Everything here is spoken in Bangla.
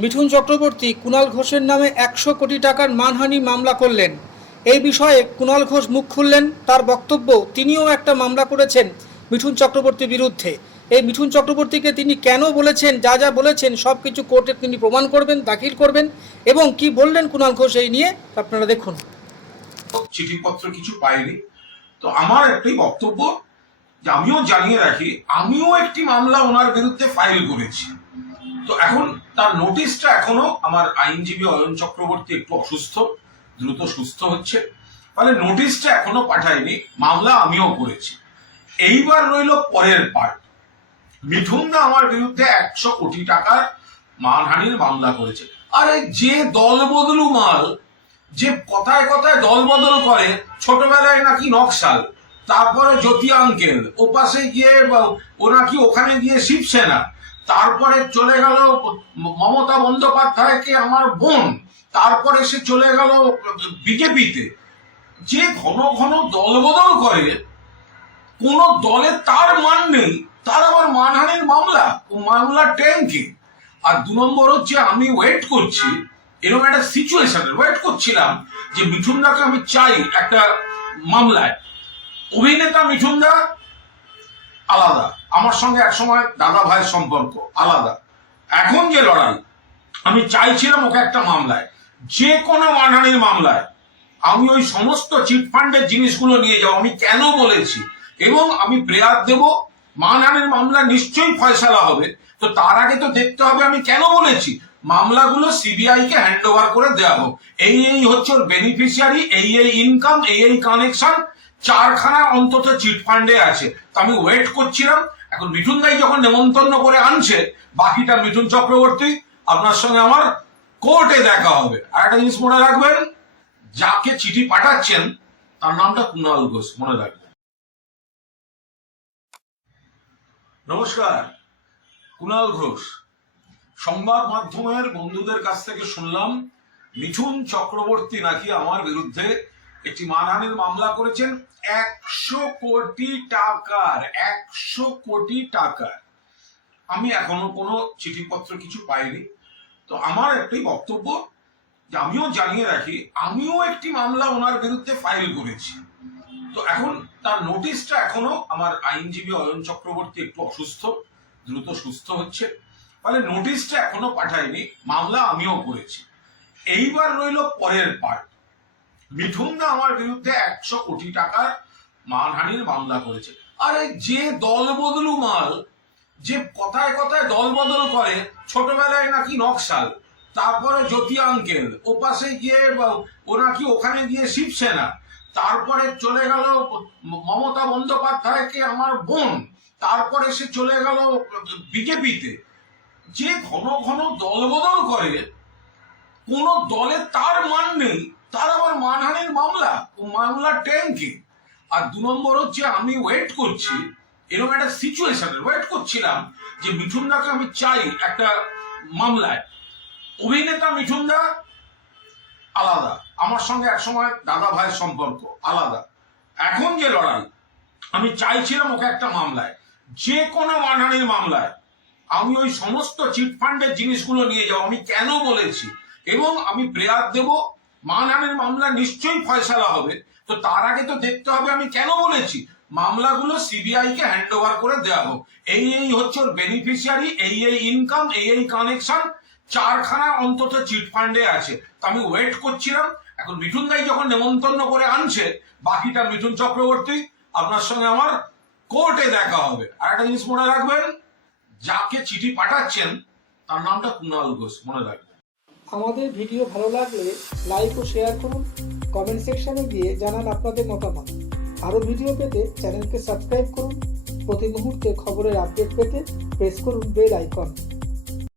মিঠুন চক্রবর্তী কুণাল ঘোষের নামে 100 কোটি টাকার মানহানি মামলা করলেন। এই বিষয়ে কুণাল ঘোষ মুখ খুললেন। তার বক্তব্য, তিনিও একটা মামলা করেছেন মিঠুন চক্রবর্তীর বিরুদ্ধে। এই মিঠুন চক্রবর্তীকে তিনি কেন বলেছেন, যা যা বলেছেন সব কিছু কোর্টে তিনি প্রমাণ করবেন, দাখিল করবেন। এবং কি বললেন কুণাল ঘোষ এই নিয়ে আপনারা দেখুন। চিঠিপত্র কিছু পাইনি, তো আমার একটাই বক্তব্য যে আমিও জানিয়ে রাখি, আমিও একটি মামলা ওনার বিরুদ্ধে ফাইল করেছি। তো এখন তার নোটিশটা এখনো আমার আইনজীবী অয়ন চক্রবর্তী একটু অসুস্থ, দ্রুত সুস্থ হচ্ছে, ফলে নোটিশটা এখনো পাঠায়নি। মামলা আমিও করেছি। এইবার রইল পরের পার্ট। মিঠুনদা আমার বিরুদ্ধে 100 কোটি টাকার মানহানির মামলা করেছে। আরে যে দল বদলু মাল, যে কথায় কথায় দল বদল করে, ছোটবেলায় নাকি নকশাল, তারপরে জ্যোতি আঙ্কেল, ওপাশে গিয়ে ও নাকি ওখানে গিয়ে শিবসেনা, তারপরে চলে গেল মমতা বন্দ্যোপাধ্যায়কে আমার বোন, তারপরে সে চলে গেল বিজেপিতে। যে ঘন ঘন দল বদল করে, কোন দলে তার মান নেই, তার আবার মানহানির মামলা ট্যাঙ্কি। আর 2 নম্বর হচ্ছে, আমি ওয়েট করছি, এরকম একটা সিচুয়েশনে ওয়েট করছিলাম যে মিঠুনদাকে আমি চাই একটা মামলায়। অভিনেতা মিঠুনদা আলাদা, আমার সঙ্গে একসময় দাদা ভাইয়ের সম্পর্ক আলাদা। এখন যে লড়াই, আমি চাইছিলাম ওকে একটা মামলায়, যে কোনো মানহানির মামলায় আমি ওই সমস্ত চিটফান্ডের জিনিসগুলো নিয়ে যাবো। আমি কেন বলেছি, এবং আমি প্রেয়ার দেব, মানহানির মামলা নিশ্চয়ই ফয়সালা হবে। তো তার আগে তো দেখতে হবে আমি কেন বলেছি। মামলাগুলো সিবিআই কে হ্যান্ড ওভার করে দেওয়া হোক। এই হচ্ছে ওর বেনিফিশিয়ারি, এই ইনকাম, এই কানেকশন, 4খানা অন্তত চিটফান্ডে আছে। তো আমি ওয়েট করছিলাম। এখন মিঠুন দাই যখন নেমন্তন্ন করে আনছে, বাকিটা মিঠুন চক্রবর্তী, আপনার সঙ্গে আমার কোর্টে দেখা হবে। আর একটা জিনিস মনে রাখবেন, যাকে চিঠি পাঠাচ্ছেন তার নামটা কুণাল ঘোষ, মনে রাখবেন। নমস্কার, কুণাল ঘোষ। সংবাদ মাধ্যমের বন্ধুদের কাছ থেকে শুনলাম মিঠুন চক্রবর্তী নাকি আমার বিরুদ্ধে একটি মানহানির মামলা করেছেন 100 কোটি টাকার। 100 কোটি টাকার। আমি এখনো কোনো চিঠিপত্র কিছু পাইনি। তো আমার একটাই বক্তব্য যে আমিও জানিয়ে রাখি, আমিও একটি মামলা ওনার বিরুদ্ধে ফাইল করেছি। তো এখন তার নোটিশটা এখনো আমার আইনজীবী অয়ন চক্রবর্তী একটু অসুস্থ, দ্রুত সুস্থ হচ্ছে, ফলে নোটিশটা এখনো পাঠায়নি। মামলা আমিও করেছি। এইবার রইল পরের পার্ট। মিঠুনদা আমার বিরুদ্ধে 100 কোটি টাকার মানহানির মামলা করেছে। আরে যে দল বদলু মাল, যে কথায় কথায় দল বদল করে, ছোটবেলায় নাকি নকশাল, তারপরে জ্যোতি আঙ্কেল, ওপাশে গিয়ে ও নাকি ওখানে গিয়ে শিবসেনা, তারপরে চলে গেল মমতা বন্দ্যোপাধ্যায়কে আমার বোন, তারপরে সে চলে গেল বিজেপিতে। যে ঘন ঘন দল বদল করে, কোন দলে তার মান নেই, তার আবার মানহানির মামলা ট্যাঙ্কি। আর 2 নম্বর হচ্ছে, আমি ওয়েট করছি, এরকম একটা সিচুয়েশনে ওয়েট করছিলাম যে মিঠুনদাকে আমি চাই একটা মামলায়। অভিনেতা মিঠুনদা আলাদা, আমার সঙ্গে একসময় দাদা ভাইয়ের সম্পর্ক আলাদা। এখন যে লড়াই, আমি চাইছিলাম ওকে একটা মামলায়, যে কোনো মানহানির মামলায় আমি ওই সমস্ত চিটফান্ডের জিনিসগুলো নিয়ে যাবো। আমি কেন বলেছি, এবং আমি প্রেয়ার দেব, মানহানির মামলা নিশ্চয়ই ফয়সালা হবে। তো তার আগে তো দেখতে হবে আমি কেন বলেছি। মামলাগুলো সিবিআই কে হ্যান্ড ওভার করে দেওয়া হোক। এই হচ্ছে ওর বেনিফিশিয়ারি, এই ইনকাম, এই কানেকশন, 4খানা অন্তত চিটফান্ডে আছে। তো আমি ওয়েট করছিলাম। এখন মিঠুন দাই যখন নেমন্তন্ন করে আনছে, বাকিটা মিঠুন চক্রবর্তী, আপনার সঙ্গে আমার কোর্টে দেখা হবে। আর একটা জিনিস মনে রাখবেন, যাকে চিঠি পাঠাচ্ছেন তার নামটা কুণাল ঘোষ, মনে রাখবেন। আমাদের ভিডিও ভালো লাগলে লাইক ও শেয়ার করুন। কমেন্ট সেকশনে গিয়ে জানান আপনাদের মতামত। আরও ভিডিও পেতে চ্যানেলকে সাবস্ক্রাইব করুন। প্রতি মুহূর্তে খবরের আপডেট পেতে প্রেস করুন বেল আইকন।